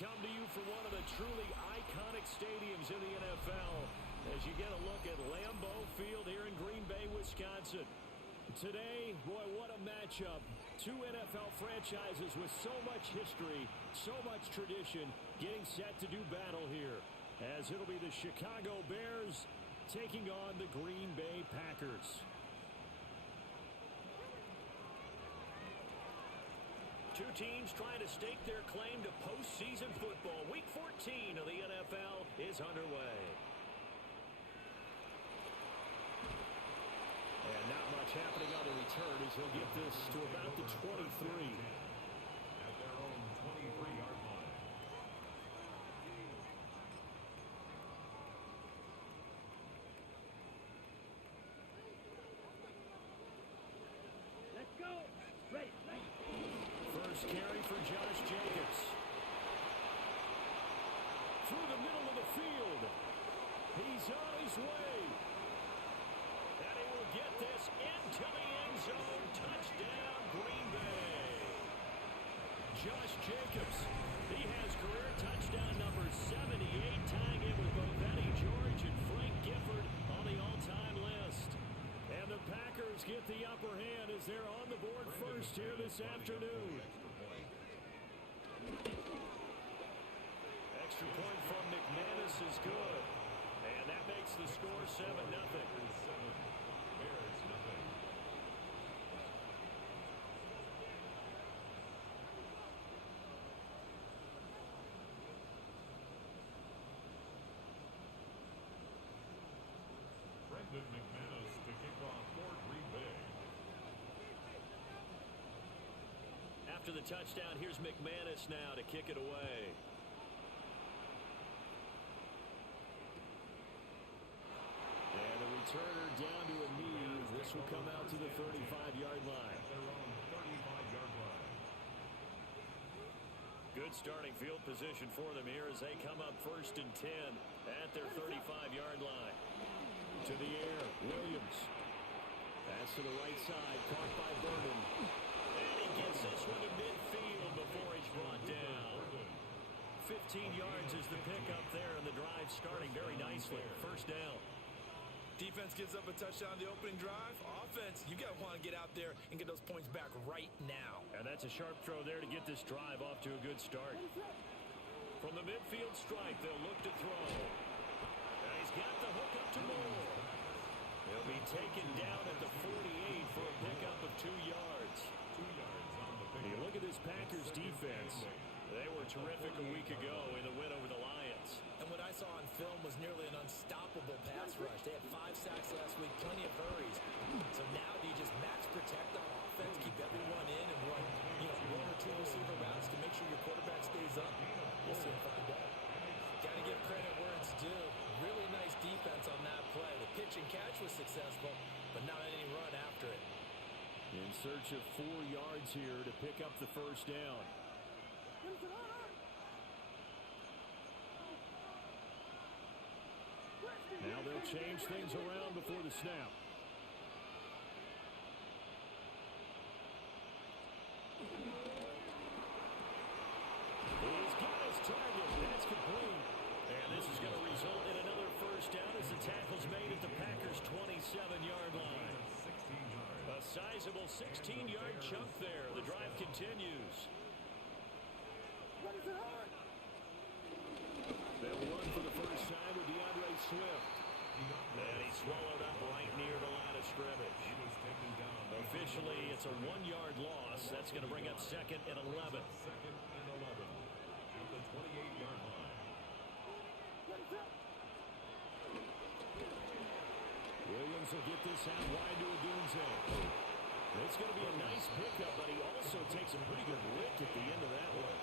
come to you from one of the truly iconic stadiums in the NFL as you get a look at Lambeau Field here in Green Bay, Wisconsin. Today, boy, what a matchup. Two NFL franchises with so much history, so much tradition, getting set to do battle here, as it'll be the Chicago Bears taking on the Green Bay Packers. Two teams trying to stake their claim to postseason football. Week 14 of the NFL is underway. And not much happening on the return as he'll get this to about the 23. At their own 23-yard line. Let's go. Ready. First carry for Josh Jacobs. Through the middle of the field. He's on his way. And he will get this into the end zone. Touchdown, Green Bay. Josh Jacobs. He has career touchdown number 78, tying in with both Eddie George and Frank Gifford on the all-time list. And the Packers get the upper hand as they're on the board first here this afternoon. Extra point from McManus is good. And that makes the score 7-0. Bears nothing. Brendan McManus to kick off for Green Bay. After the touchdown, here's McManus now to kick it away. And the returner down to a knee. This will come out to the 35-yard line. At their own 35-yard line. Good starting field position for them here as they come up 1st and 10 at their 35-yard line. To the air, Williams. Pass to the right side, caught by Burden. And he gets this one to midfield before he's brought down. 15 yards is the pickup there, and the drive starting very nicely. First down. Defense gives up a touchdown the opening drive. Offense, you got to want to get out there and get those points back right now. And that's a sharp throw there to get this drive off to a good start. From the midfield stripe, they'll look to throw. And he's got the hook up to Moore. He'll be taken down at the 48 for a pickup of 2 yards. 2 yards on the pickup. You look at this Packers defense. They were terrific a week ago in the win over the Lions. And what I saw on film was nearly an unstoppable pass rush. They had 5 sacks last week, plenty of hurries. So now do you just max protect on offense, keep everyone in, and run, 1 or 2 receiver routes to make sure your quarterback stays up? We'll see and find out. Got to give credit where it's due. Really nice defense on that play. The pitch and catch was successful, but not any run after it. In search of 4 yards here to pick up the first down. Now they'll change things around before the snap. He's got his target. That's complete. And this is going to result in another first down as the tackle's made at the Packers' 27-yard line. A sizable 16-yard chunk there. The drive continues. They'll run for the first time with DeAndre Swift. And he's swallowed up right near the line of scrimmage. Officially, it's a 1-yard loss. That's going to bring up 2nd and 11. 2nd and 11 at the 28-yard line. Williams will get this out wide to Odunze. It's going to be a nice pickup, but he also takes a pretty good lick at the end of that one.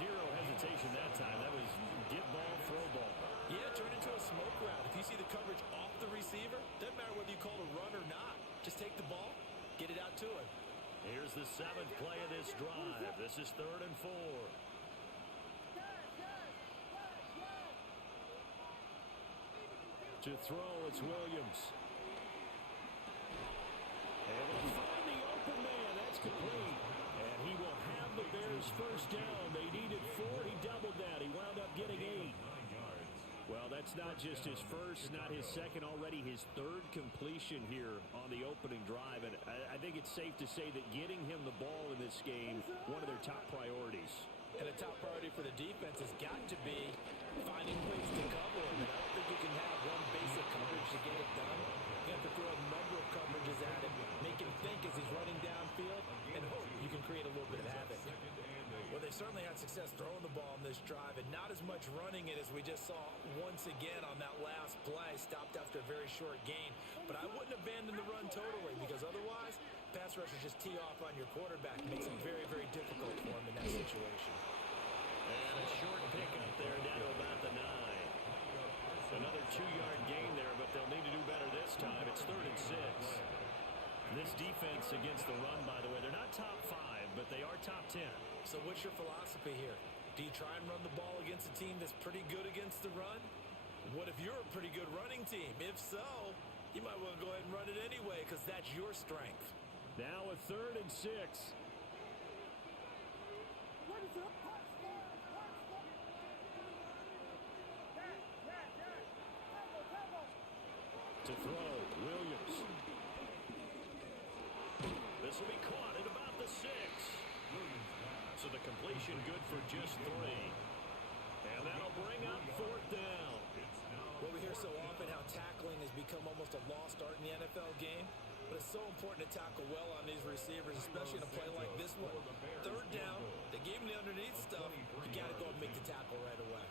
Zero hesitation that time. That was get ball, throw ball. Yeah, turn into a smoke route. If you see the coverage off the receiver, doesn't matter whether you call it a run or not. Just take the ball, get it out to him. Here's the 7th play of this drive. This is 3rd and 4. To throw, it's Williams. And they'll find the open man. That's complete. And he will have the Bears first down. They needed 4. He doubled that. He wound up getting 8. Well, that's not just his first, not his second, already his third completion here on the opening drive. And I think it's safe to say that getting him the ball in this game, one of their top priorities. And a top priority for the defense has got to be finding ways to cover him. And I don't think you can have one basic coverage to get it done. You have to throw a number of coverages at him, make him think as he's running downfield, and hope you can create a little bit of havoc. Well, they certainly had success throwing the ball on this drive, and not as much running it as we just saw once again on that last play. Stopped after a very short gain. But I wouldn't abandon the run totally, because otherwise, pass rushers just tee off on your quarterback. It makes it very, very difficult for him in that situation. And a short pickup there down to about the 9. Another 2-yard gain there, but they'll need to do better this time. It's 3rd and 6. This defense against the run, by the way, they're not top 5, but they are top 10. So what's your philosophy here? Do you try and run the ball against a team that's pretty good against the run? What if you're a pretty good running team? If so, you might want to go ahead and run it anyway, because that's your strength. Now a 3rd and 6. To throw, Williams. This will be caught at about the 6. So the completion good for just 3. And that'll bring up 4th down. Well, we hear so often how tackling has become almost a lost art in the NFL game. But it's so important to tackle well on these receivers, especially in a play like this one. 3rd down, they gave him the underneath stuff. You got to go and make the tackle right away.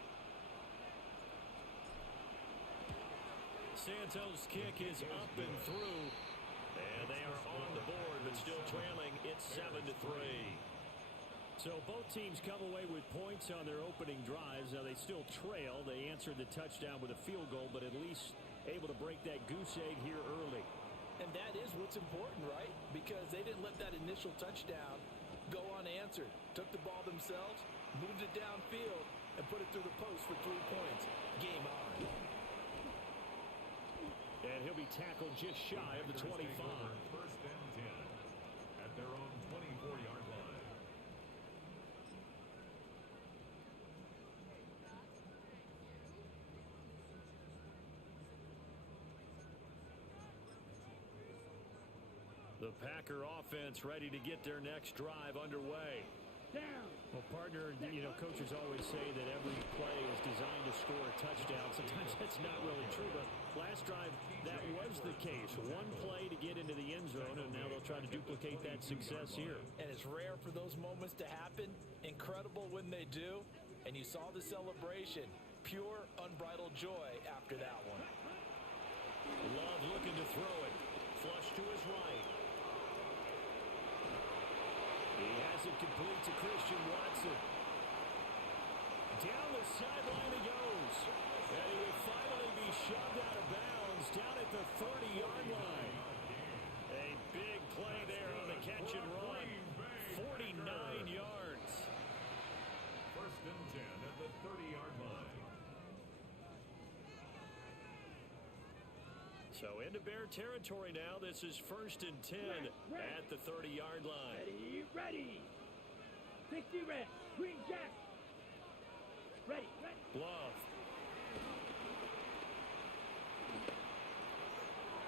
Santos' kick is up and through. And they are on the board, but still trailing. It's 7-3. So both teams come away with points on their opening drives. Now they still trail. They answered the touchdown with a field goal, but at least able to break that goose egg here early. And that is what's important, right? Because they didn't let that initial touchdown go unanswered. Took the ball themselves, moved it downfield, and put it through the post for 3 points. Game on. And he'll be tackled just shy of the 25. 1st and 10 at their own 24-yard line. The Packer offense ready to get their next drive underway. Well, partner, coaches always say that every play is designed to score a touchdown. Sometimes that's not really true, but last drive, that was the case. One play to get into the end zone, and now they'll try to duplicate that success here. And it's rare for those moments to happen. Incredible when they do. And you saw the celebration. Pure, unbridled joy after that one. Love looking to throw it. Flush to his right. He has it complete to Christian Watson. Down the sideline he goes. And he will finally be shoved out of bounds down at the 30-yard line. A big play there on the catch and run. 49 yards. 1st and 10 at the 30-yard line. So into Bear territory now. This is 1st and 10 at the 30-yard line. Ready. 60 red. Green jack. Ready. Love.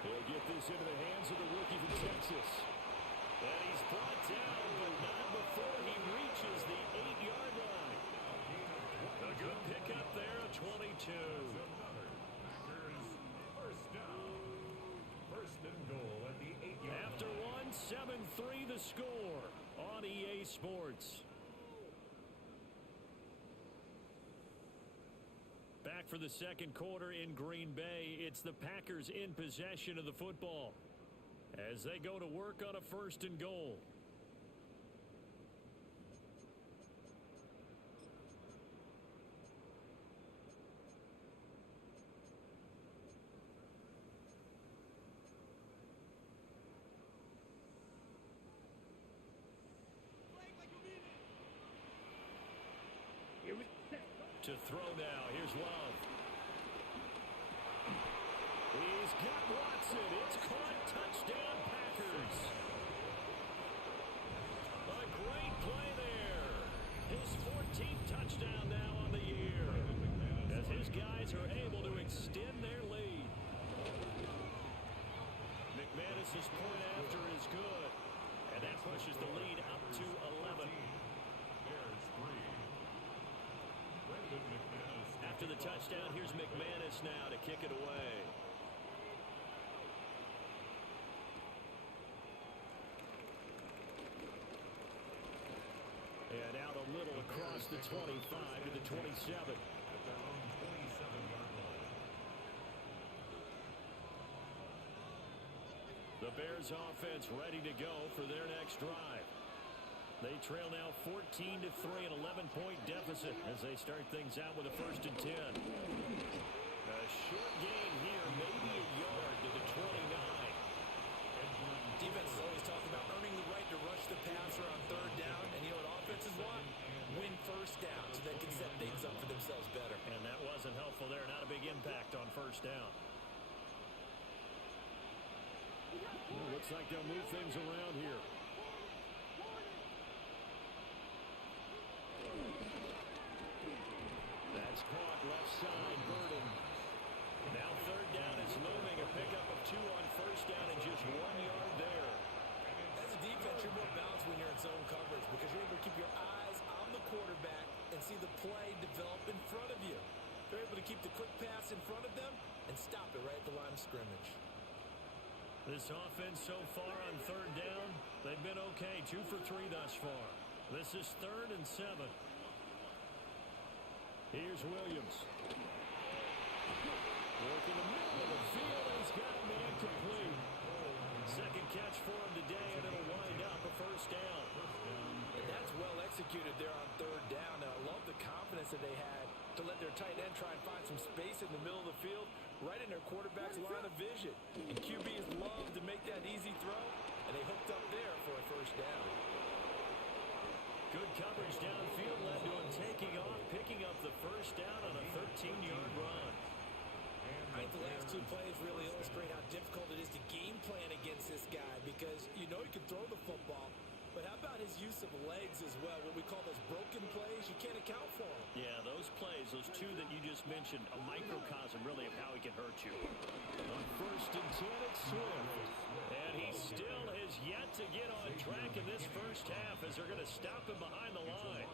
He'll get this into the hands of the rookie from Texas. And he's brought down, but not before he reaches the 8-yard line. A good pickup there, a 22. After one, 7-3 the score on EA Sports. Back for the second quarter in Green Bay. It's the Packers in possession of the football as they go to work on a 1st and goal. To throw now. Here's Love. He's got Watson. It's caught. Touchdown, Packers. A great play there. the touchdown. Here's McManus now to kick it away. And out a little across the 25 to the 27. At their own 27-yard line. The Bears offense ready to go for their next drive. They trail now 14-3, an 11-point deficit as they start things out with a 1st and 10. A short gain here, maybe a yard to the 29. Defense is always talking about earning the right to rush the passer on 3rd down. And you know what offenses want? Win 1st down so they can set things up for themselves better. And that wasn't helpful there. Not a big impact on 1st down. Well, looks like they'll move things around here. That's caught left side, Burden. Now 3rd down is looming. A pickup of 2 on 1st down and just 1 yard there. As a defense, you're more balanced when you're in zone coverage because you're able to keep your eyes on the quarterback and see the play develop in front of you. They're able to keep the quick pass in front of them and stop it right at the line of scrimmage. This offense so far on 3rd down, they've been okay. 2 for 3 thus far. This is 3rd and 7. Here's Williams. Working the middle of the field. He's got a man complete. Second catch for him today, and it'll wind up a 1st down. And that's well executed there on 3rd down. And I love the confidence that they had to let their tight end try and find some space in the middle of the field, right in their quarterback's line of vision. And QBs love to make that easy throw, and they hooked up there for a 1st down. Good coverage downfield led to him taking off, picking up the 1st down on a 13-yard run. I think the last 2 plays really illustrate how difficult it is to game plan against this guy because you know he can throw the football, but how about his use of legs as well? What we call those broken plays, you can't account for them. Yeah, those plays, those 2 that you just mentioned, a microcosm really of how he can hurt you. On 1st and 10, it's Swift. And he still has yet to get on track in this 1st half as they're going to stop him behind the line.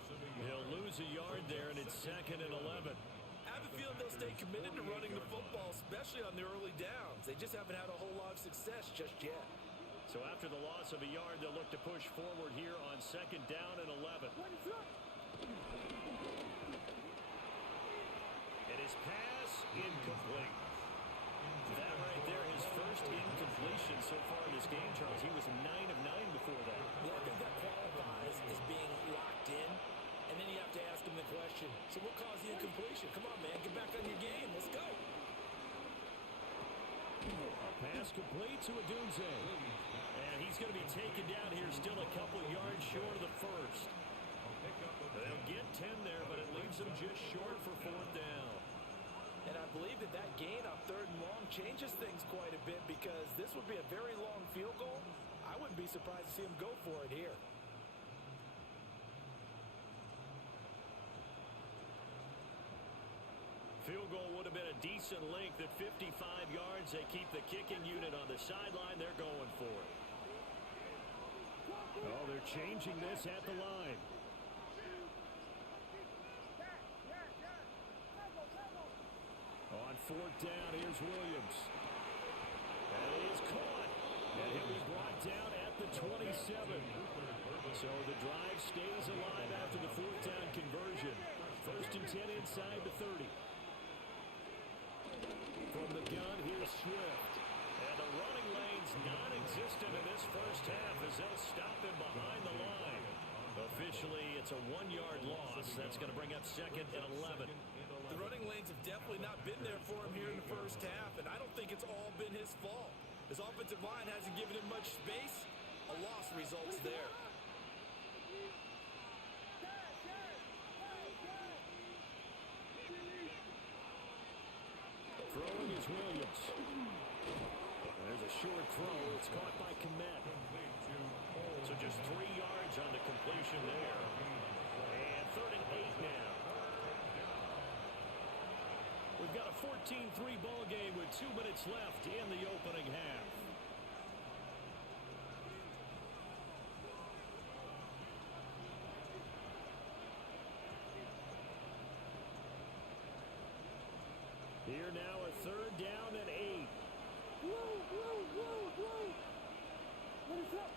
He'll lose a yard there, and it's 2nd and 11. I have a feeling they'll stay committed to running the football, especially on the early downs. They just haven't had a whole lot of success just yet. So after the loss of a yard, they'll look to push forward here on 2nd down and 11. And his pass incomplete. That right there, his 1st incompletion so far in this game, Charles. He was 9 of 9 before that. Yeah, I think that qualifies as being locked in. And then you have to ask him the question, so what caused the incompletion? Come on, man, get back on your game. Let's go. A pass complete to Adunze. And he's going to be taken down here, still a couple yards short of the 1st. They'll get 10 there, but it leaves them just short for 4th down. And I believe that that gain on 3rd and long changes things quite a bit because this would be a very long field goal. I wouldn't be surprised to see him go for it here. Field goal would have been a decent length at 55 yards. They keep the kicking unit on the sideline. They're going for it. Oh, they're changing this at the line. On 4th down, here's Williams. And it is caught. And he'll be brought down at the 27. So the drive stays alive after the 4th down conversion. 1st and 10 inside the 30. From the gun, here's Swift. And the running lane's non-existent in this 1st half as they'll stop him behind the line. Officially, it's a 1-yard loss. That's going to bring up 2nd and 11. The running lanes have definitely not been there for him here in the 1st half, and I don't think it's all been his fault. His offensive line hasn't given him much space. A loss results there. Throwing is Williams. There's a short throw. It's caught by Kmet. So just 3 yards on the completion there. And 3rd and 8 now. We've got a 14-3 ball game with 2 minutes left in the opening half. Here now a third down and 8. Let us up.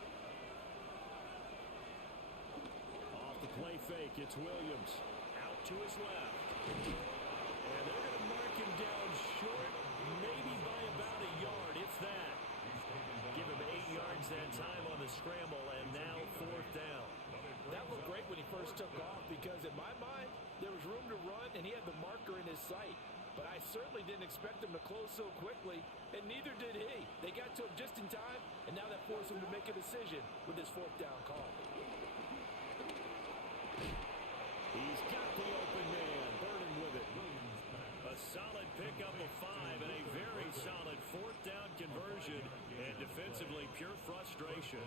Off the play fake, it's Williams. Out to his left. And they're going to mark him down short, maybe by about a yard, if that. Give him 8 yards that time on the scramble, and now 4th down. That looked great when he first took off because in my mind, there was room to run and he had the marker in his sight. But I certainly didn't expect him to close so quickly, and neither did he. They got to him just in time, and now that forced him to make a decision with his 4th down call. He's got the open man, Burden with it. A solid pickup of 5 and a very solid 4th down conversion, and defensively pure frustration.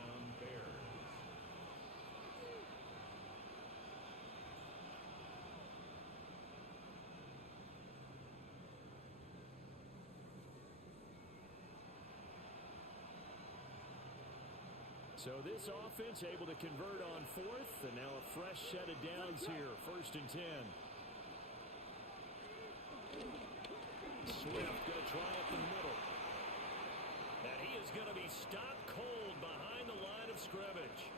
So this offense able to convert on 4th, and now a fresh set of downs here, 1st and 10. Swift going to try up the middle. And he is going to be stopped cold behind the line of scrimmage.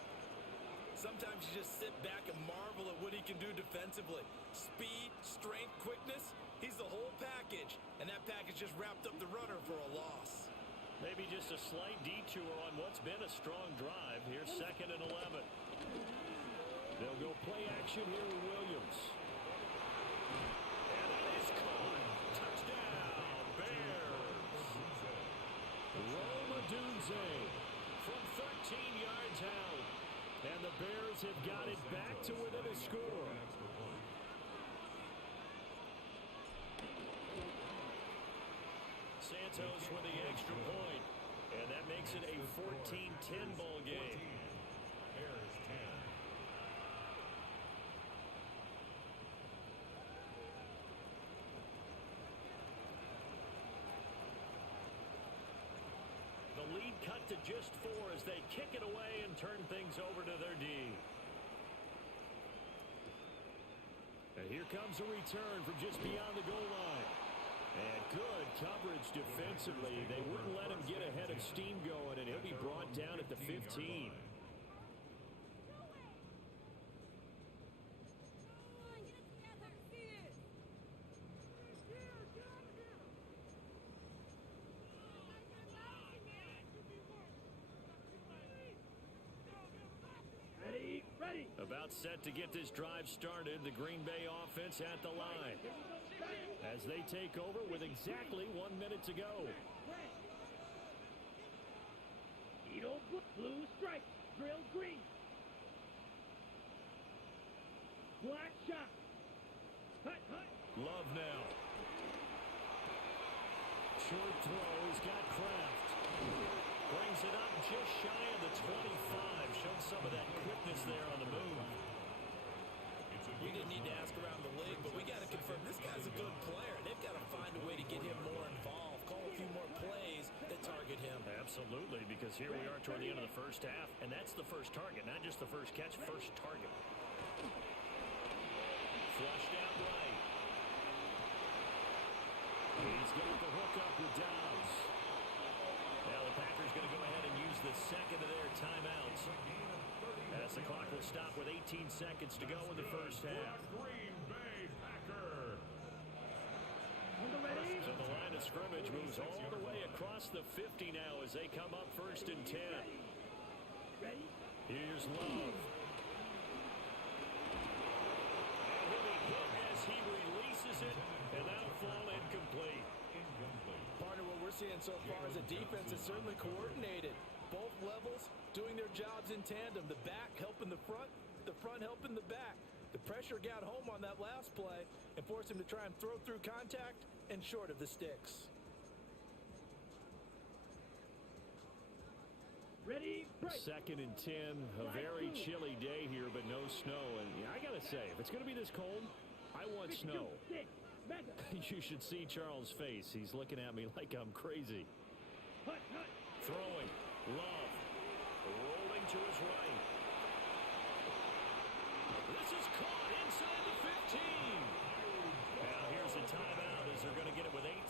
Sometimes you just sit back and marvel at what he can do defensively. Speed, strength, quickness, he's the whole package. And that package just wrapped up the runner for a loss. Maybe just a slight detour on what's been a strong drive. Here's 2nd and 11. They'll go play action here with Williams. And that is caught. Touchdown, Bears. Rome Odunze from 13 yards out. And the Bears have got it back to within a score. Santos with the extra point, and that makes it a 14-10 ball game. Bears 10. The lead cut to just 4 as they kick it away and turn things over to their D. And here comes a return from just beyond the goal line. And good coverage defensively. They wouldn't let him get ahead of steam going, and he'll be brought down at the 15. Ready. About set to get this drive started, the Green Bay offense at the line. As they take over with exactly 1 minute to go. Edo blue stripe, drill green. Black shot. Hut. Love now. Short throw, he's got Kraft. Brings it up just shy of the 25. Showed some of that quickness there on the move. We didn't need to ask around the league, but we got to confirm this guy's a good player. They've got to find a way to get him more involved, call a few more plays that target him. Absolutely, because here we are toward the end of the first half, and that's the first target, not just the first catch, first target. Flushed out right. He's got the hook up with Dobbs. Now the Packers going to go ahead and use the second of their timeouts. As the clock will stop with 18 seconds to go in the first half. Green Bay Packer. So the line of scrimmage moves all the way across the 50 now as they come up 1st and 10. Ready. Here's Love. And he'll be hit as he releases it, and that'll fall incomplete. Part of what we're seeing so far is a defense that's certainly coordinated. Both levels doing their jobs in tandem. The back helping the front helping the back. The pressure got home on that last play and forced him to try and throw through contact and short of the sticks. Ready, break. 2nd and 10, a very chilly day here, but no snow. And I got to say, if it's going to be this cold, I want snow. You should see Charles' face. He's looking at me like I'm crazy. Hut. Throwing. Love. Rolling to his right. This is caught inside the 15. Now here's a timeout as they're going to get it with 8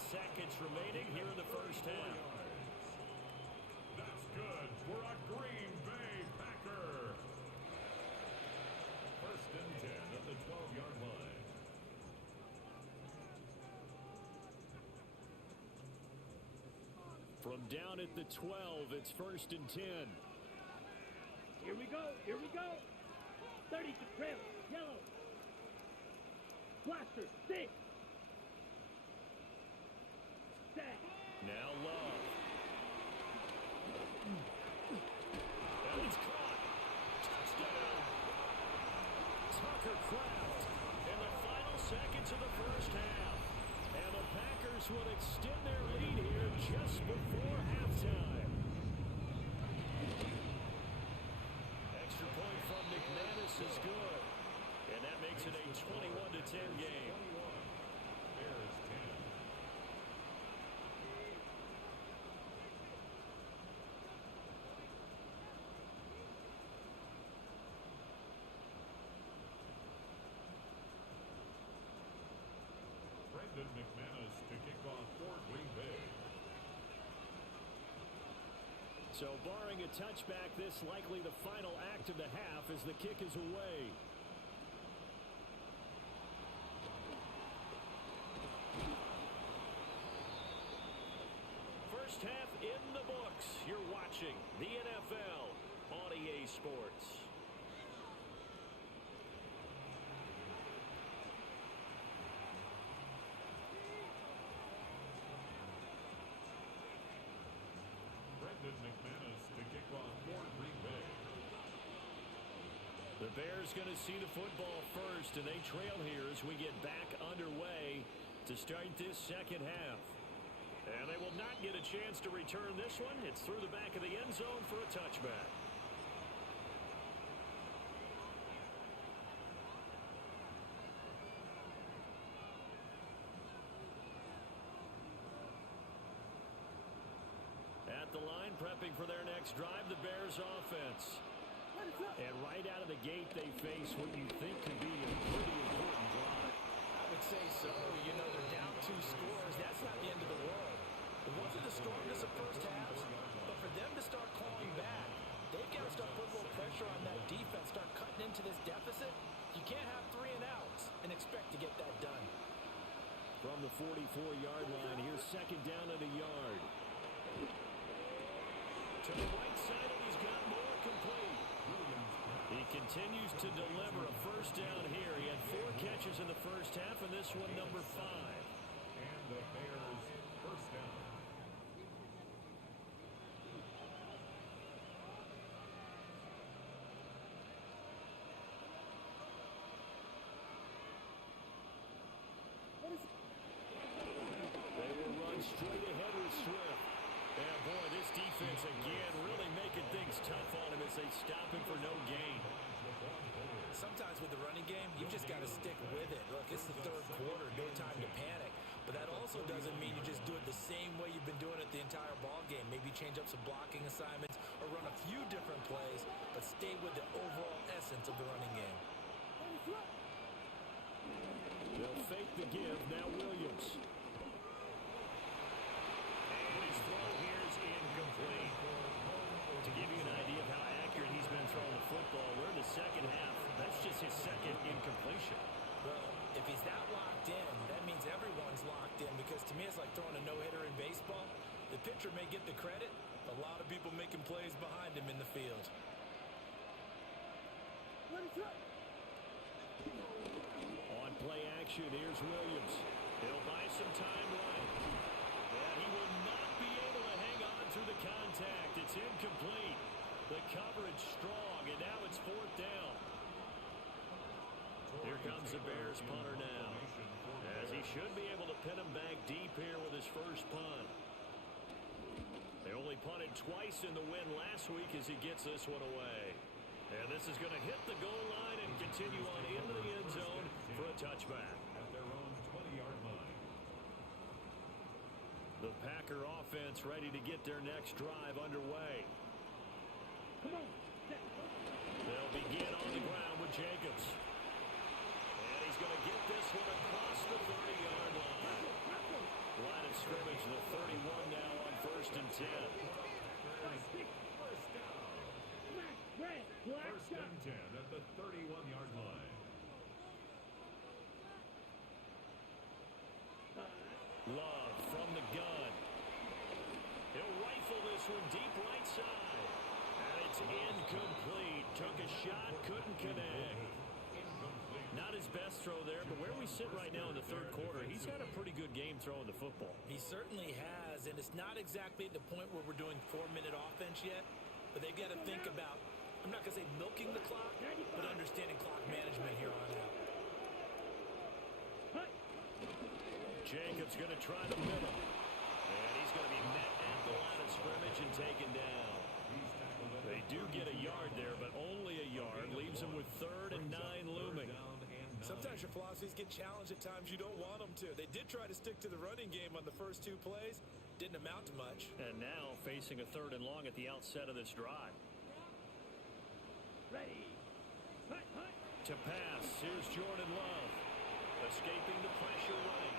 down at the 12. It's 1st and 10. Here we go. Here we go. 30 to trail. Yellow. Blaster. 6. Set. Now Love. And it's caught. Touchdown. Tucker Kraft in the final seconds of the first half. And the Packers will extend their lead here just before halftime. Extra point from McManus is good. And that makes it a 21-10 game. Bears 10. Brendan McManus to kick off for Green Bay. So barring a touchback, this likely the final act of the half as the kick is away. First half in the books. You're watching the NFL on EA Sports. Brendan McManus to kick off for Green Bay. The Bears going to see the football first, and they trail here as we get back underway to start this second half. And they will not get a chance to return this one. It's through the back of the end zone for a touchback. At the line, prepping for their next drive, the Bears offense. And right out of the gate, they face what you think could be a pretty important drive. I would say so. You know, they're down 2 scores. That's not the end of the world. It wasn't the strongest of first halves, but for them to start clawing back, they've got to start putting a little pressure on that defense, start cutting into this deficit. You can't have 3 and outs and expect to get that done. From the 44-yard line, here's second down at a yard. To the right side, and he's got more complete. He continues to deliver a first down here. He had 4 catches in the first half, and this one number 5. And the Bears first down. They will run straight ahead with Swift. And boy, this defense again really making things tough on him as they stop him for no gain. Sometimes with the running game, you've just got to stick with it. Look, it's the third quarter, no time to panic. But that also doesn't mean you just do it the same way you've been doing it the entire ball game. Maybe change up some blocking assignments or run a few different plays, but stay with the overall essence of the running game. They'll fake the give. Now Williams. And his throw here is incomplete. To give you an idea of how accurate he's been throwing the football, we're in the second half. That's just his second incompletion. Well, if he's that locked in, that means everyone's locked in, because to me it's like throwing a no-hitter in baseball. The pitcher may get the credit, a lot of people making plays behind him in the field. On play action, here's Williams. He'll buy some time right. And he will not be able to hang on through the contact. It's incomplete. The coverage strong, and now it's 4th down. Here comes the Bears punter now, as he should be able to pin him back deep here with his first punt. They only punted twice in the win last week as he gets this one away. And this is going to hit the goal line and continue on into the end zone for a touchback. At their own 20-yard line. The Packer offense ready to get their next drive underway. Come on. They'll begin on the ground with Jacobs. And he's going to get this one across the 30-yard line. Line of scrimmage, the 31 now on 1st and 10. First down. First and 10 at the 31-yard line. Love from the gun. He'll rifle this one deep right side. And it's incomplete. Took a shot, couldn't connect. Not his best throw there, but where we sit right now in the third quarter, he's had a pretty good game throwing the football. He certainly has, and it's not exactly at the point where we're doing 4-minute offense yet, but they've got to think about, I'm not going to say milking the clock, but understanding clock management here on out. Jacobs going to try the middle. And he's going to be met at the line of scrimmage and taken down. They do get a yard there, but only a yard. Leaves them with 3rd and 9 looming. Sometimes your philosophies get challenged at times you don't want them to. They did try to stick to the running game on the first 2 plays. Didn't amount to much. And now facing a 3rd and long at the outset of this drive. Ready. Hut, hut. To pass, here's Jordan Love. Escaping the pressure running.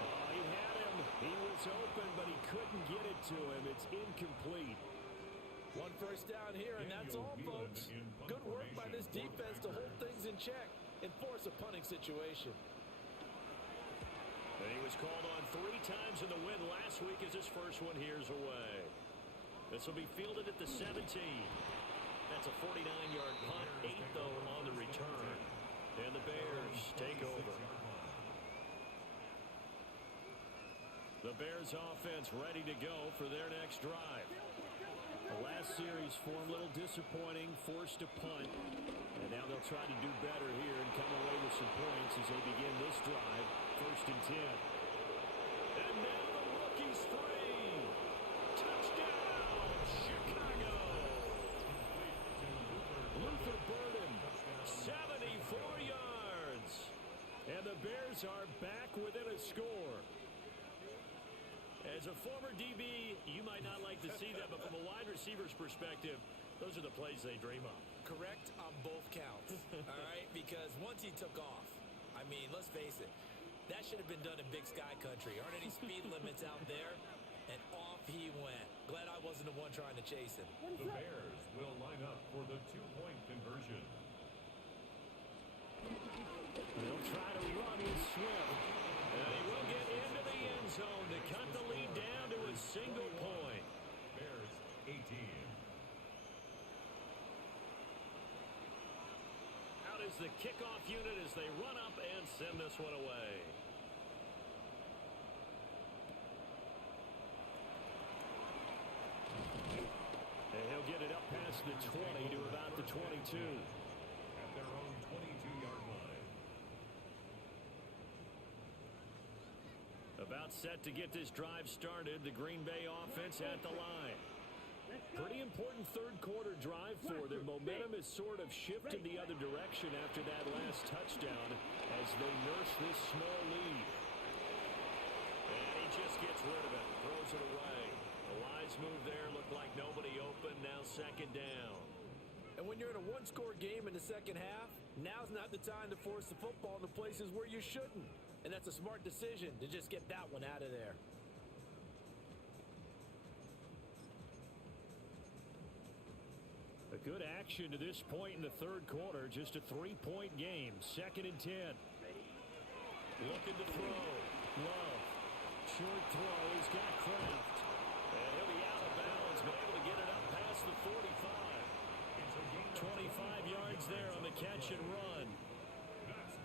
Oh, he had him. He was open, but he couldn't get it to him. It's incomplete. 1 first down here, and that's all, folks. Good work by this defense to hold things in check and force a punting situation. And he was called on 3 times in the win last week as his first one here's away. This will be fielded at the 17. That's a 49-yard punt, 8 though on the return. And the Bears take over. The Bears offense ready to go for their next drive. The last series form a little disappointing, forced a punt. And now they'll try to do better here and come away with some points as they begin this drive, 1st and 10. And now the rookie's free. Touchdown, Chicago. Luther Burden, 74 yards. And the Bears are back within a score. As a former DB, you might not like to see that, but from a wide receiver's perspective, those are the plays they dream of. Correct on both counts, all right? Because once he took off, I mean, let's face it, that should have been done in Big Sky Country. Aren't any speed limits out there? And off he went. Glad I wasn't the one trying to chase him. The Bears will line up for the 2-point conversion. They'll try to run with Swift. And he will get into the end zone to cut the lead down to a single point. Bears 18. Out is the kickoff unit as they run up and send this one away. And he'll get it up past the 20 to about the 22. At their own 22-yard line. About set to get this drive started. The Green Bay offense at the line. Pretty important third quarter drive for them. Momentum has sort of shifted the other direction after that last touchdown as they nurse this small lead. And he just gets rid of it, throws it away. The wise move there, looked like nobody open, now 2nd down. And when you're in a 1-score game in the second half, now's not the time to force the football in the places where you shouldn't. And that's a smart decision to just get that one out of there. A good action to this point in the third quarter. Just a 3-point game. 2nd and 10. Looking to throw. Love. Short throw. He's got Kraft. And he'll be out of bounds, but able to get it up past the 45. 25 yards there on the catch and run.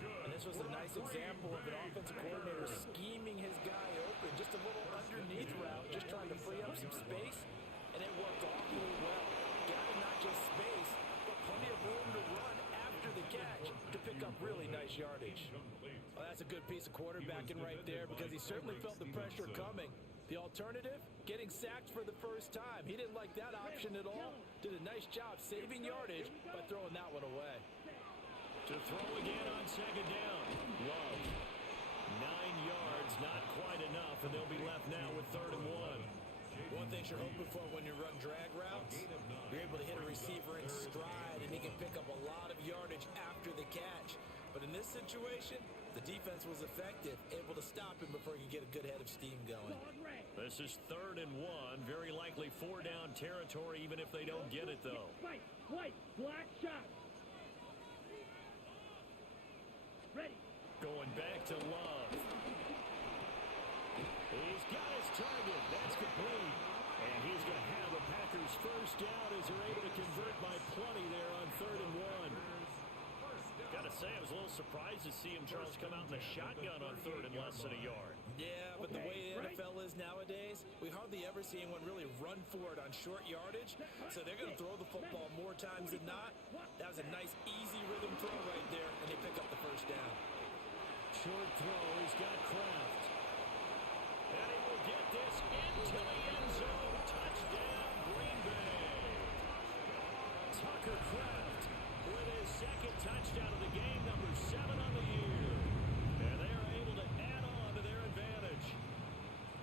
And this was a nice example of an offensive coordinator scheming his guy open. Just a little underneath route, just trying to free up some space, and it worked awfully well. Got him not just space, but plenty of room to run after the catch to pick up really nice yardage. Well, that's a good piece of quarterbacking right there because he certainly felt the pressure coming. The alternative, getting sacked for the first time. He didn't like that option at all. Did a nice job saving yardage by throwing that one away. To throw again on 2nd down. Love. 9 yards, not quite enough, and they'll be left now with 3rd and 1. One thing you're hoping for when you run drag routes, you're able to hit a receiver in stride, and he can pick up a lot of yardage after the catch. But in this situation, the defense was effective, able to stop him before he could get a good head of steam going. This is 3rd and 1. Very likely 4-down territory, even if they don't get it, though. White, black shot. Ready. Going back to Love. He's got his target. That's complete. And he's going to have Packers first down as they're able to convert by plenty there on 3rd and 1. Got to say, I was a little surprised to see him, Charles, come out in the shotgun on 3rd and less than a yard. Yeah, but the way the NFL is nowadays, we hardly ever see anyone really run for it on short yardage. So they're going to throw the football more times than not. That was a nice, easy rhythm throw right there, and they pick up the first down. Short throw, he's got Kraft. And he will get this into the end zone. Touchdown, Green Bay. Tucker Kraft with his second touchdown of the game, number 7 on the year. And they are able to add on to their advantage.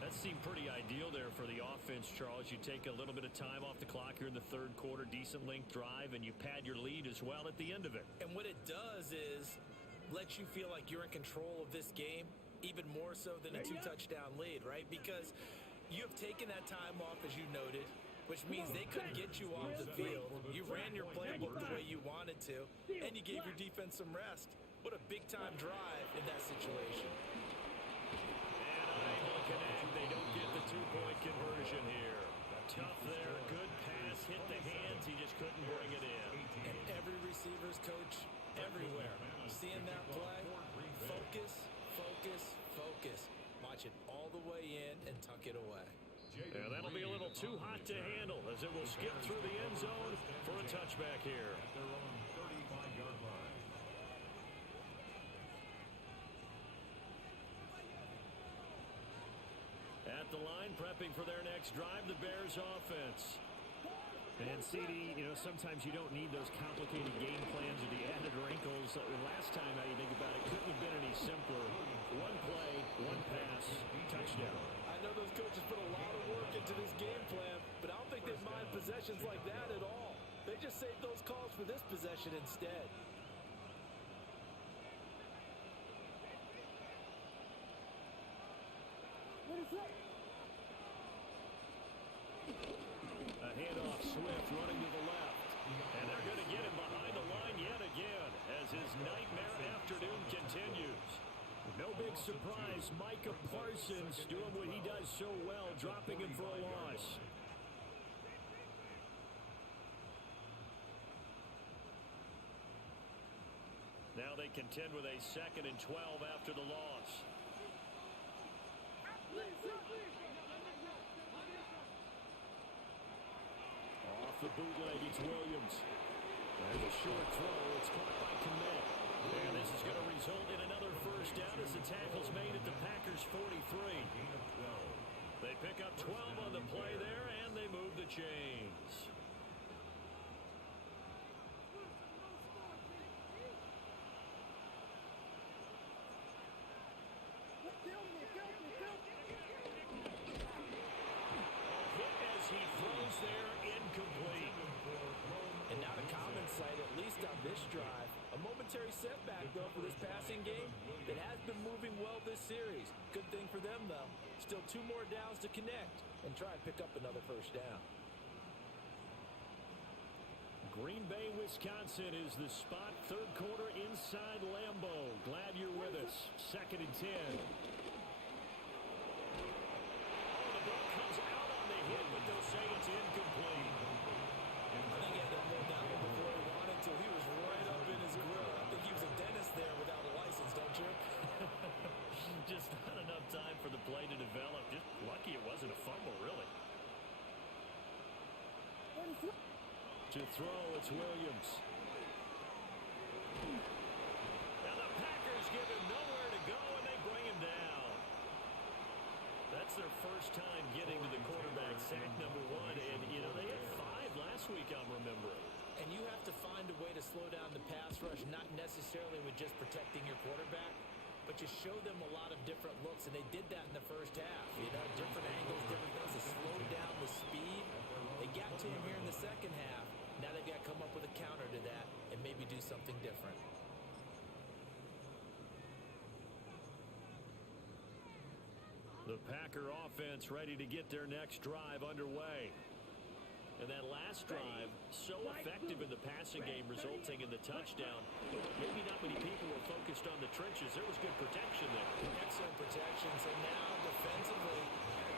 That seemed pretty ideal there for the offense, Charles. You take a little bit of time off the clock here in the 3rd quarter, decent length drive, and you pad your lead as well at the end of it. And what it does is let you feel like you're in control of this game, even more so than a 2-touchdown lead, right? Because you have taken that time off, as you noted, which means they couldn't get you off the field. You ran your playbook the way you wanted to, and you gave your defense some rest. What a big-time drive in that situation. And unable to connect. They don't get the 2-point conversion here. Tough there. Good pass. Hit the hands. He just couldn't bring it in. And every receiver's coach everywhere. Seeing that play, focus, focus, focus. Watch it all the way in and tuck it away. Yeah, that'll be a little too hot to handle as it will skip through the end zone for a touchback here. At their own 35-yard line. At the line, prepping for their next drive, the Bears offense. And CD, you know, sometimes you don't need those complicated game plans or the added wrinkles. Last time, how you think about it, couldn't have been any simpler. One play, one pass, touchdown. I know those coaches put a lot of work into this game plan, but I don't think they mind possessions like that at all. They just saved those calls for this possession instead. A handoff, Swift running to the left. And they're going to get him behind the line yet again as his nightmare afternoon continues. No big surprise, Micah Parsons doing what he does so well, dropping him for a loss. Now they contend with a 2nd and 12 after the loss. Off the bootleg, it's Williams. There's a short throw. It's caught by Kmet. And this is going to result in another first down as the tackle's made at the Packers' 43. They pick up 12 on the play there, and they move the chains. Hit as he throws there, incomplete. And not a common sight, at least on this drive. A momentary setback, though, for this passing game that has been moving well this series. Good thing for them, though. Still 2 more downs to connect and try and pick up another first down. Green Bay, Wisconsin is the spot. 3rd quarter inside Lambeau. Glad you're with us. 2nd and 10. Oh, the ball comes out on the hit, but they'll say it's incomplete. I think he had that more down before he wanted to. He was right up in his grill. I think he was a dentist there without a license, don't you? Just not enough time for the play to develop. Just lucky it wasn't a fumble, really. To throw, it's Williams. Now the Packers give him nowhere to go, and they bring him down. That's their first time getting to the quarterback, sack number 1. And, you know, they had 5 last week, I'm remembering. And you have to find a way to slow down the pass rush, not necessarily with just protecting your quarterback, but you show them a lot of different looks, and they did that in the first half. You know, different angles, different things to slow down the speed. They got to him here in the second half. Now they've got to come up with a counter to that and maybe do something different. The Packer offense ready to get their next drive underway. And that last drive, so effective in the passing game, resulting in the touchdown. Maybe not many people were focused on the trenches. There was good protection there. Excellent protection. So now, defensively,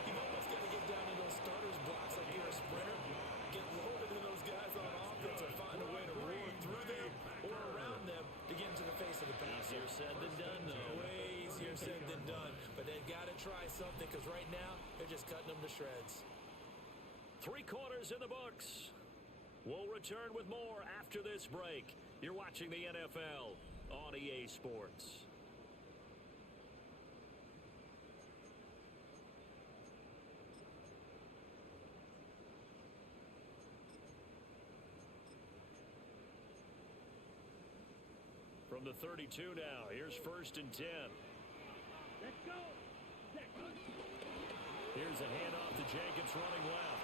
you've almost got to get down to those starters blocks like you're a sprinter. said than done, though. Way easier said than done. But they've got to try something because right now they're just cutting them to shreds. 3 quarters in the books. We'll return with more after this break. You're watching the NFL on EA Sports. From the 32 now, here's 1st and 10. Let's go. Here's a handoff to Jacobs running left.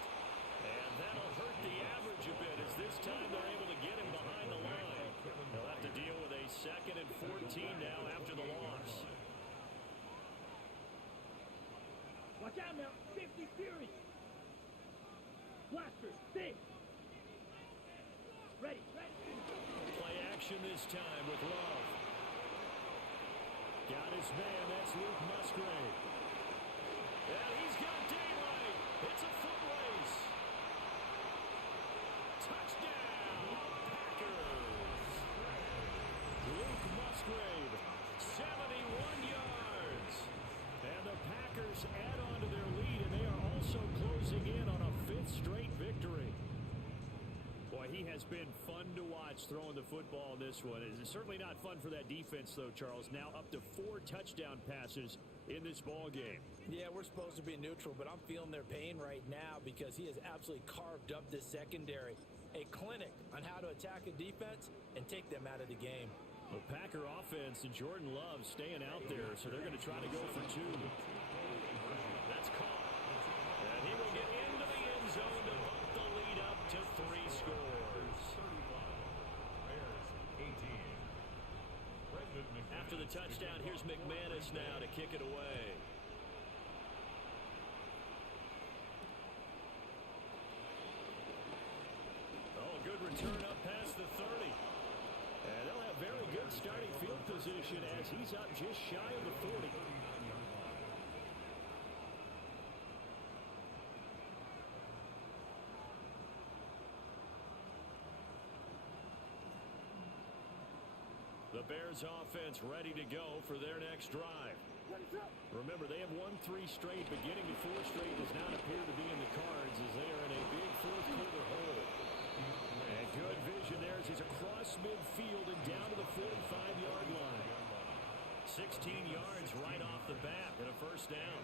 And that'll hurt the average a bit as this time they're able to get him behind the line. They'll have to deal with a 2nd and 14 now after the loss. Watch out now. 50 Fury. Blaster. Stay. Ready. Play action this time with Love. Got his man. That's Luke Musgrave. And he's got daylight. It's a foot race. Touchdown, Packers. Luke Musgrave, 71 yards. And the Packers add on to their lead, and they are also closing in on a 5th straight victory. Boy, he has been fun to watch throwing the football in this one. It's certainly not fun for that defense, though, Charles. Now up to 4 touchdown passes in this ball game. Yeah, we're supposed to be neutral, but I'm feeling their pain right now because he has absolutely carved up this secondary. A clinic on how to attack a defense and take them out of the game. The Packer offense and Jordan Love staying out there, so they're going to try to go for 2. That's caught. And he will get into the end zone to bump the lead up to 3 scores. After the touchdown, here's McManus now to kick it away. Oh, good return up past the 30. And they'll have very good starting field position as he's up just shy of the 40. The Bears offense ready to go for their next drive. Remember, they have won 3 straight, but getting to 4 straight does not appear to be in the cards as they are in a big 4th quarter hole. And good vision there as he's across midfield and down to the 45-yard line. 16 yards right off the bat and a 1st down.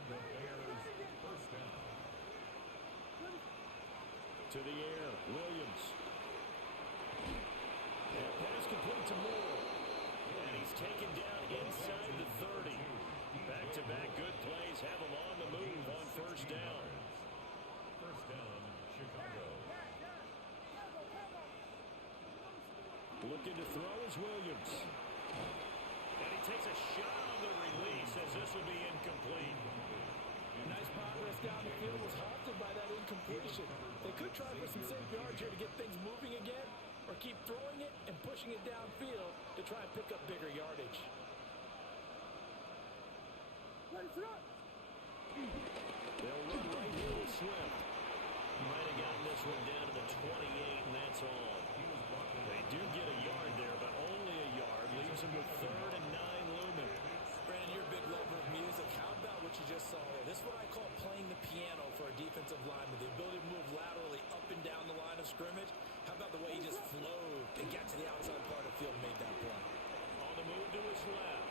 To the air, Williams. And pass complete to Moore. And he's taken down inside the 30. Back-to-back good plays have him on the move on 1st down. 1st down, Chicago. Looking to throw is Williams. And he takes a shot on the release as this will be incomplete. Nice progress down the field was halted by that incompletion. They could try for some safe yards here to get things moving again, or keep throwing it and pushing it downfield to try and pick up bigger yardage. They'll run right here with Swift. Might have gotten this one down to the 28, and that's all. They do get a yard there, but only a yard. Leaves them with 3rd and 9 looming. Brandon, you're a big lover of music. How about what you just saw there? This is what I call playing the piano for a defensive lineman. The ability to move laterally up and down the line of scrimmage. How about the way he just flowed and got to the outside part of the field and made that play? On the move to his left.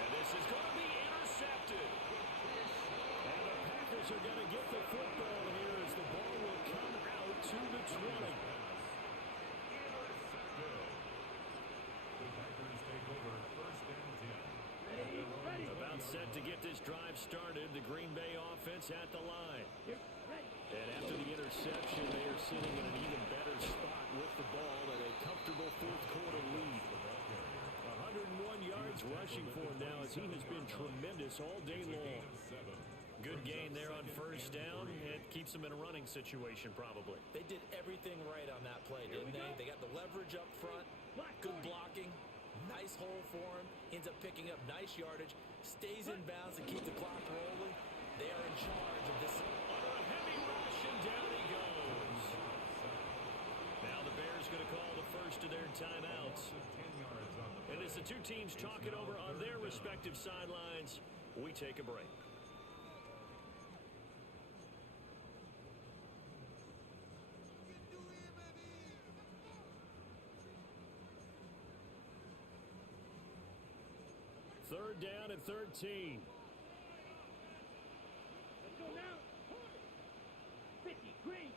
And this is going to be intercepted. And the Packers are going to get the football here as the ball will come out to the 20. About set to get this drive started. The Green Bay offense at the line. And after the interception, they are sitting in an even better spot with the ball at a comfortable 4th quarter lead. 101 yards rushing for him now as he has been tremendous all day long. Good gain there on 1st down. It keeps them in a running situation probably. They did everything right on that play, didn't they? They got the leverage up front, good blocking, nice hole for him, ends up picking up nice yardage, stays in bounds to keep the clock rolling. They are in charge of this. Under a heavy rush, and down he goes. Now the Bears going to call the first of their timeouts. And as the two teams talk it over on their respective sidelines, we take a break. Third down and 13. Let's go now. 50, green.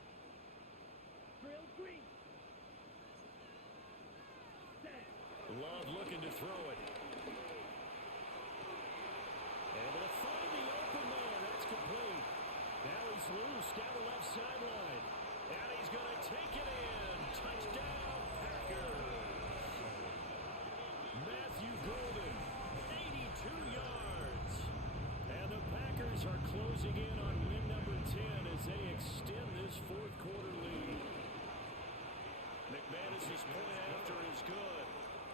Drill, green. Set. Love looking to throw it. Able to find the open man. That's complete. Now he's loose down the left sideline. And he's going to take it in. Touchdown, Packers. Matthew Golden, 82 yards. And the Packers are closing in on win number 10 as they extend this fourth quarter lead. McManus's point after is good.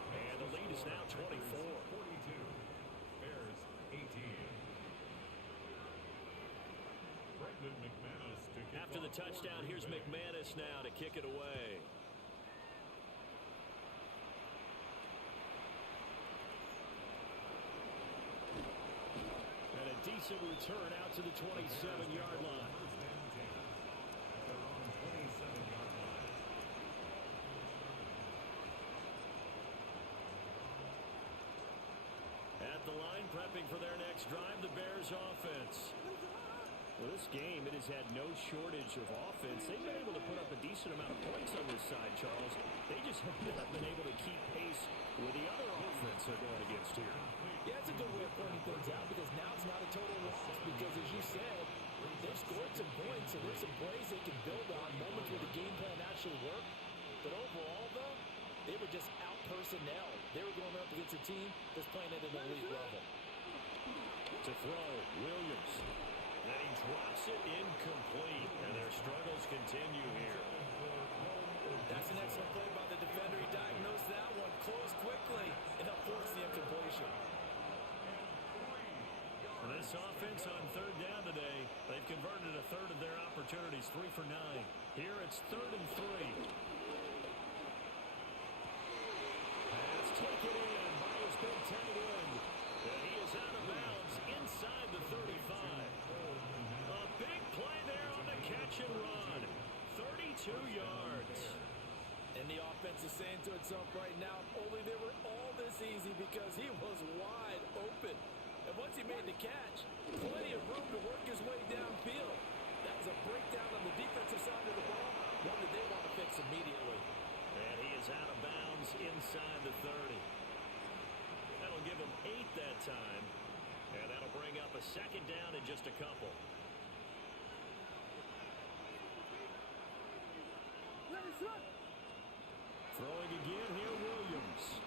And the lead is now 24. 42. Bears 18. Brendan McManus to kick After the off touchdown, for here's Green Bay. McManus now to kick it away. And a decent return out to the 27-yard line. First and 10 at their own 27-yard line. At the line, prepping for their next drive, the Bears offense. Well, this game, it has had no shortage of offense. They've been able to put up a decent amount of points on this side, Charles. They just have not been able to keep pace with the other offense they're going against here. Yeah, it's a good way of pointing things out because now it's not a total loss because, as you said, they've scored some points, so there's some plays they can build on, moments where the game plan actually worked. But overall, though, they were just out personnel. They were going up against a team that's playing at an elite level. To throw, Williams. And he drops it incomplete, and their struggles continue here. That's an excellent play by the defender. He diagnosed that one, closed quickly, and helped force the incompletion. For this offense on third down today, they've converted a third of their opportunities, 3 for 9. Here it's 3rd and 3. Pass taken in by his big tight end. And he is out of bounds inside the 35. A big play there on the catch and run. 32 yards. And the offense is saying to itself right now, only they were all this easy because he was wide open. And once he made the catch, plenty of room to work his way downfield. That was a breakdown on the defensive side of the ball, one that they want to fix immediately. And he is out of bounds inside the 30. That'll give him 8 that time. And that'll bring up a second down in just a couple. Let us run. Throwing again here, Williams.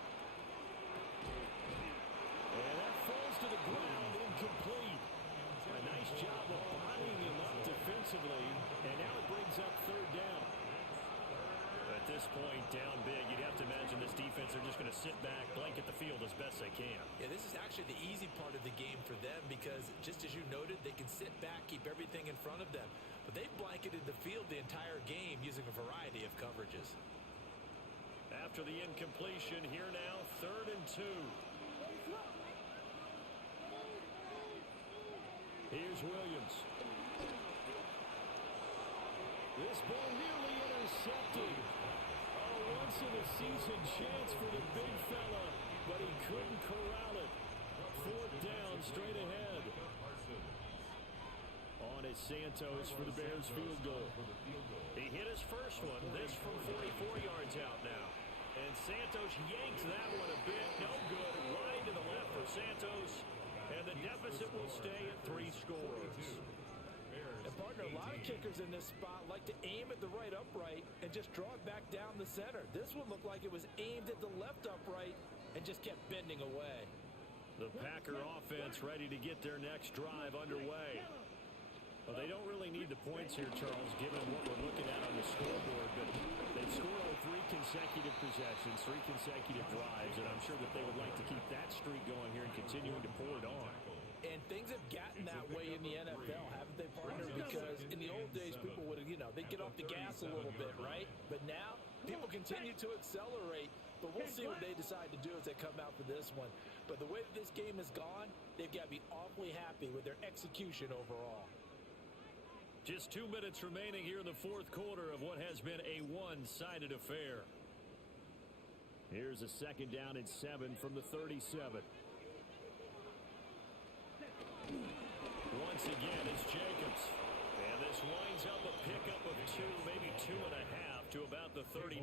And that falls to the ground, incomplete. A nice job of bodying him up defensively. And now it brings up 3rd down. At this point, down big, you'd have to imagine this defense, they're just going to sit back, blanket the field as best they can. Yeah, this is actually the easy part of the game for them because, just as you noted, they can sit back, keep everything in front of them. But they've blanketed the field the entire game using a variety of coverages. After the incompletion, here now, 3rd and 2. Here's Williams. This ball nearly intercepted. A once-in-a-season chance for the big fella, but he couldn't corral it. 4th down, straight ahead. On is Santos for the Bears field goal. He hit his first one, this from 44 yards out now. And Santos yanks that one a bit, no good. Wide to the left for Santos. And the deficit will stay at 3 scores. And partner, a lot of kickers in this spot like to aim at the right upright and just draw it back down the center. This one looked like it was aimed at the left upright and just kept bending away. The Packer offense ready to get their next drive underway. Well, they don't really need the points here, Charles, given what we're looking at on the scoreboard. But they've scored on 3 consecutive possessions, 3 consecutive drives, and I'm sure that they would like to keep that streak going here and continuing to pour it on. And things have gotten that way in the NFL, haven't they, partner? Because in the old days, people would have, they'd get off the gas a little bit, right? But now, people continue to accelerate. But we'll see what they decide to do as they come out for this one. But the way that this game has gone, they've got to be awfully happy with their execution overall. Just 2 minutes remaining here in the fourth quarter of what has been a one-sided affair. Here's a second down and 7 from the 37. Once again, it's Jacobs. And this winds up a pickup of 2, maybe 2.5 to about the 39.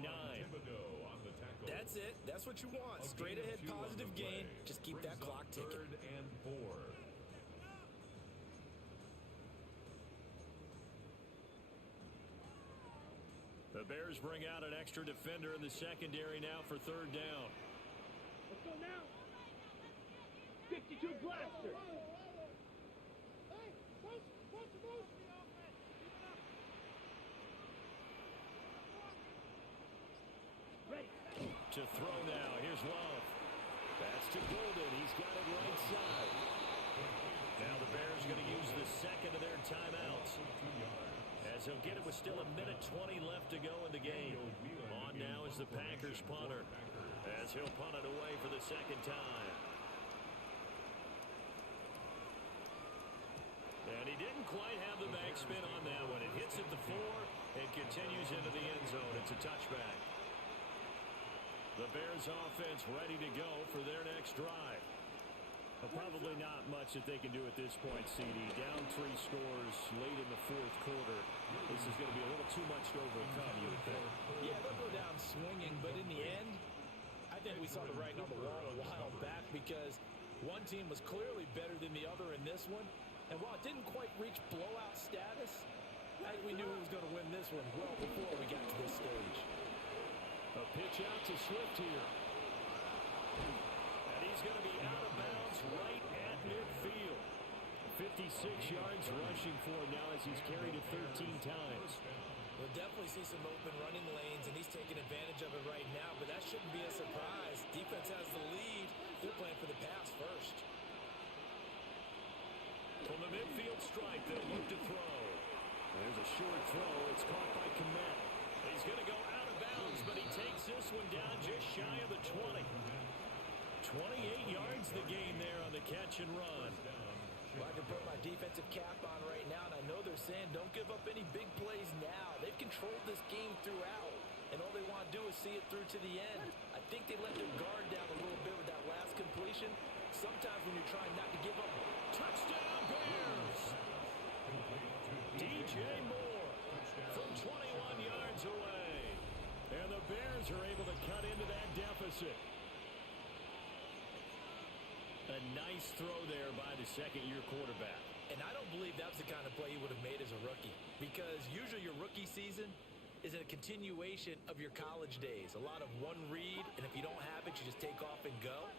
That's it. That's what you want. Straight ahead positive gain. Just keep that clock ticking. 3rd and 4. The Bears bring out an extra defender in the secondary now for 3rd down. Let's go now. 52 blaster. Ready. To throw now. Here's Love. That's to Golden. He's got it right side. Now the Bears going to use the second of their timeouts. As he'll get it with still 1:20 left to go in the game. On now is the Packers punter. As he'll punt it away for the second time. And he didn't quite have the backspin on that one. It hits at the 4 and continues into the end zone. It's a touchback. The Bears offense ready to go for their next drive. Probably not much that they can do at this point, CD. Down 3 scores late in the fourth quarter. This is going to be a little too much to overcome, you would think. Yeah, they'll go down swinging, but in the end, I think we saw the writing on the wall a while back because one team was clearly better than the other in this one. And while it didn't quite reach blowout status, I think we knew who was going to win this one well before we got to this stage. A pitch out to Swift here. And he's going to be out of bounds right at midfield. 56 yards rushing for him now as he's carried it 13 times. We'll definitely see some open running lanes, and he's taking advantage of it right now, but that shouldn't be a surprise. Defense has the lead. They're playing for the pass first. From the midfield stripe, they'll look to throw. There's a short throw. It's caught by Komet. He's going to go out of bounds, but he takes this one down just shy of the 20. 28 yards the gain there on the catch and run. Well, I can put my defensive cap on right now, and I know they're saying don't give up any big plays now. They've controlled this game throughout, and all they want to do is see it through to the end. I think they let their guard down a little bit with that last completion. Sometimes when you're trying not to give up. Touchdown, Bears! DJ Moore from 21 yards away. And the Bears are able to cut into that deficit. A nice throw there by the second-year quarterback. And I don't believe that was the kind of play he would have made as a rookie. Because usually your rookie season is a continuation of your college days. A lot of one read, and if you don't have it, you just take off and go.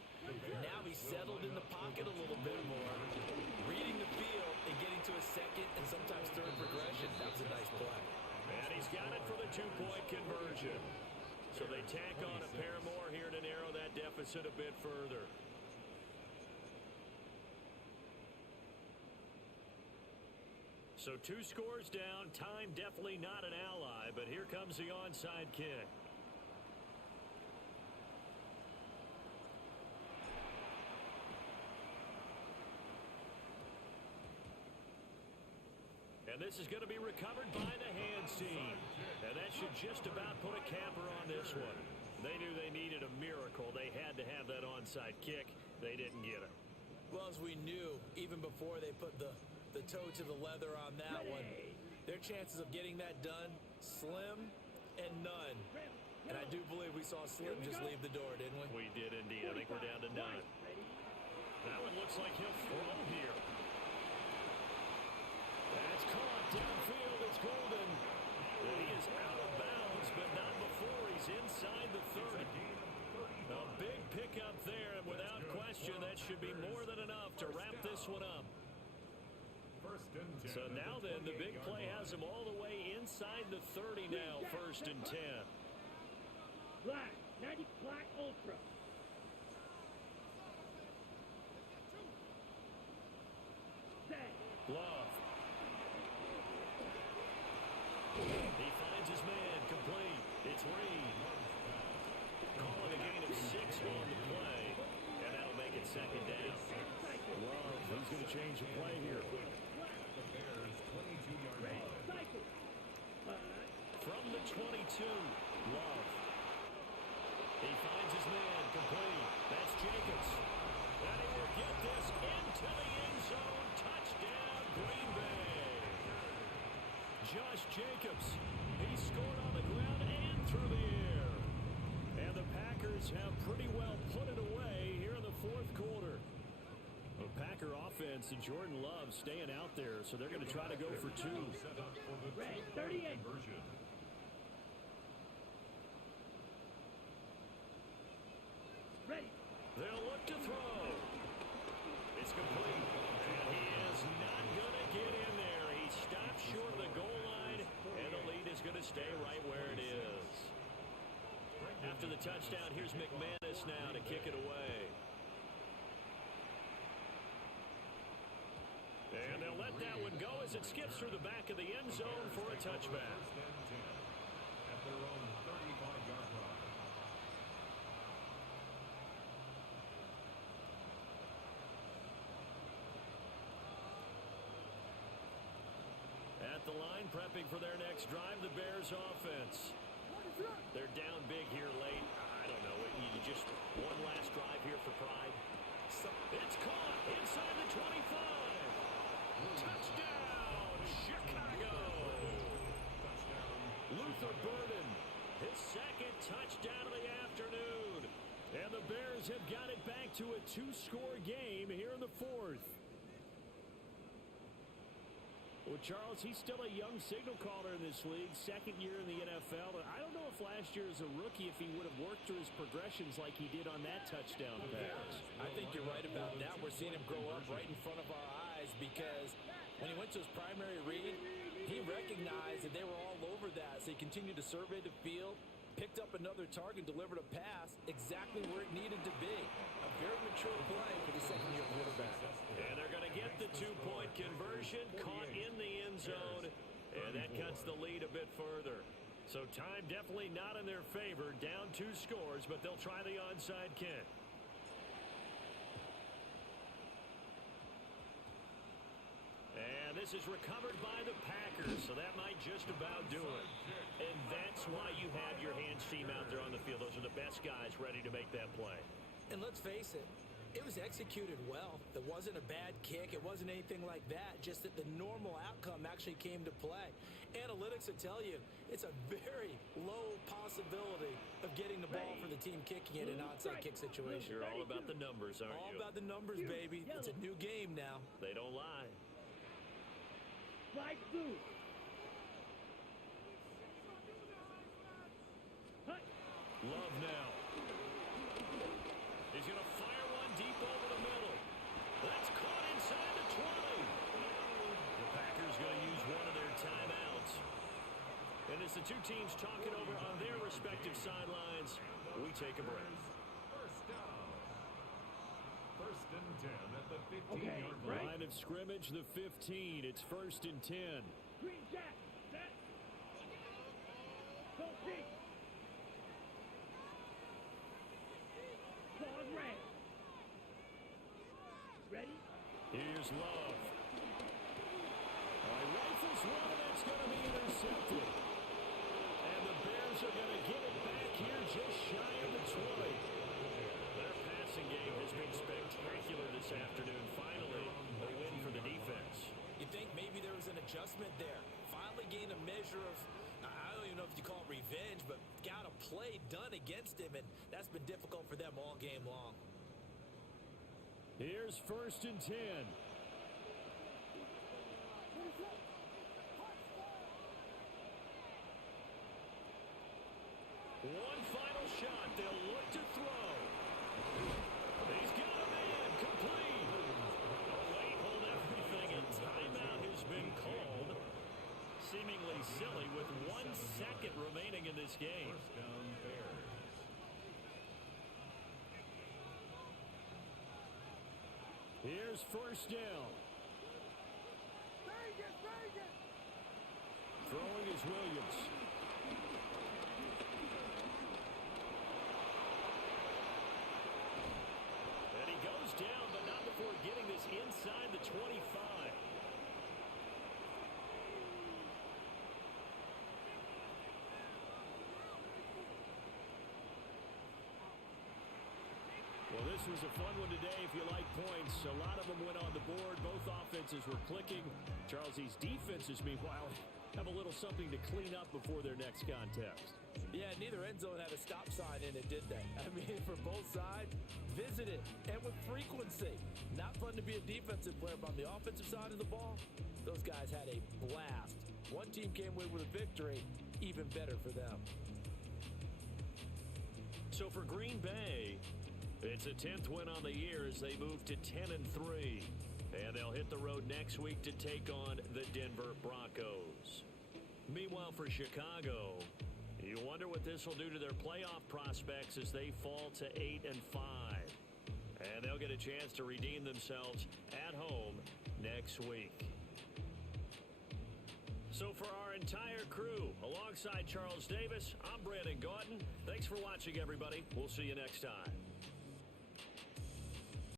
Now he's settled in the pocket a little bit more, reading the field and getting to a second and sometimes third progression. That was a nice play. And he's got it for the two-point conversion. So they tack on a pair more here to narrow that deficit a bit further. So 2 scores down. Time definitely not an ally, but here comes the onside kick. And this is going to be recovered by the hands team. And that should just about put a capper on this one. They knew they needed a miracle. They had to have that onside kick. They didn't get it. Well, as we knew, even before they put the toe to the leather on that one, their chances of getting that done, slim and none. And I do believe we saw Slim just leave the door, didn't we? We did indeed. I think we're down to none. That one looks like he'll throw here. That's caught downfield. It's Golden. And he is out of bounds, but not before he's inside the 30. A big pickup there, and without question, that should be more than enough to wrap this one up. So now then, the big play has him all the way inside the 30 now, 1st and 10. Black, 90 Black Ultra. Set. Love. He finds his man, complete. It's Reed. Calling a gain change of play here. The Bears' 22-yard Ready. line. Cycle. From the 22, Love. He finds his man, complete. That's Jacobs. And he will get this into the end zone. Touchdown, Green Bay. Josh Jacobs. He scored on the ground and through the air. And the Packers have pretty well put it away here in the fourth quarter. The Packer offense and Jordan Love staying out there, so they're going to try to go for two. Set up for the Ready. two-point 38. conversion. Ready. They'll look to throw. It's complete. And he is not going to get in there. He stops short of the goal line, and the lead is going to stay right where it is. After the touchdown, here's McManus now to kick it away. And they'll let that one go as it skips through the back of the end zone for a touchback. First and 10 at their own 35-yard line. At the line, prepping for their next drive, the Bears offense. They're down big here late. I don't know. You just one last drive here for pride. It's caught inside the 25. Touchdown, Chicago. Luther Burden, his second touchdown of the afternoon. And the Bears have got it back to a two-score game here in the fourth. Well, Charles, he's still a young signal caller in this league, second year in the NFL. I don't know if last year as a rookie, if he would have worked through his progressions like he did on that touchdown pass. I think you're right about that. We're seeing him grow up right in front of our eyes because when he went to his primary read, he recognized that they were all over that. So he continued to survey the field, picked up another target, delivered a pass exactly where it needed to be. A very mature play for the second-year quarterback. And they're going to get the two-point conversion, caught in the end zone, and that cuts the lead a bit further. So time definitely not in their favor, down 2 scores, but they'll try the onside kick. And this is recovered by the Packers, so that might just about do it. And that's why you have your hands team out there on the field. Those are the best guys ready to make that play. And let's face it, it was executed well. It wasn't a bad kick. It wasn't anything like that. Just that the normal outcome actually came to play. Analytics will tell you it's a very low possibility of getting the ball for the team kicking it in an onside kick situation. You're all about the numbers, aren't you? All about the numbers, baby. It's a new game now. They don't lie. Slide through. Hut. Love now. He's going to fire one deep over the middle. That's caught inside the 20. The Packers going to use one of their timeouts. And as the two teams talk it over on their respective sidelines, we take a break. First down. First and 10 at the 15-yard Okay, line. Line of scrimmage, the 15. It's first and 10. Green Jack. Set. Go deep. Ball red. Ready? Here's Love. Rifles one, and that's going to be intercepted. And the Bears are going to get it back here just shy of the 20. Their passing game has been spectacular this afternoon. Finally, a win for the defense. You think maybe there was an adjustment there. Finally gained a measure of, I don't even know if you call it revenge, but got a play done against him, and that's been difficult for them all game long. Here's first and 10. One final shot. They'll look to throw. He's got a man. Complete. Oh, wait, hold everything. A timeout has been called. Seemingly silly with 1 second remaining in this game. First down, Bears. Here's first down. Throwing is Williams. And he goes down, but not before getting this inside the 20. this was a fun one today if you like points. A lot of them went on the board. Both offenses were clicking. Charles's defenses, meanwhile, have a little something to clean up before their next contest. Yeah, neither end zone had a stop sign in it, did they? I mean, for both sides, visit it, and with frequency. Not fun to be a defensive player, but on the offensive side of the ball, those guys had a blast. One team came away with a victory, even better for them. So for Green Bay, it's a 10th win on the year as they move to 10-3. And they'll hit the road next week to take on the Denver Broncos. Meanwhile, for Chicago, you wonder what this will do to their playoff prospects as they fall to 8-5. And they'll get a chance to redeem themselves at home next week. So for our entire crew, alongside Charles Davis, I'm Brandon Gaughton. Thanks for watching, everybody. We'll see you next time.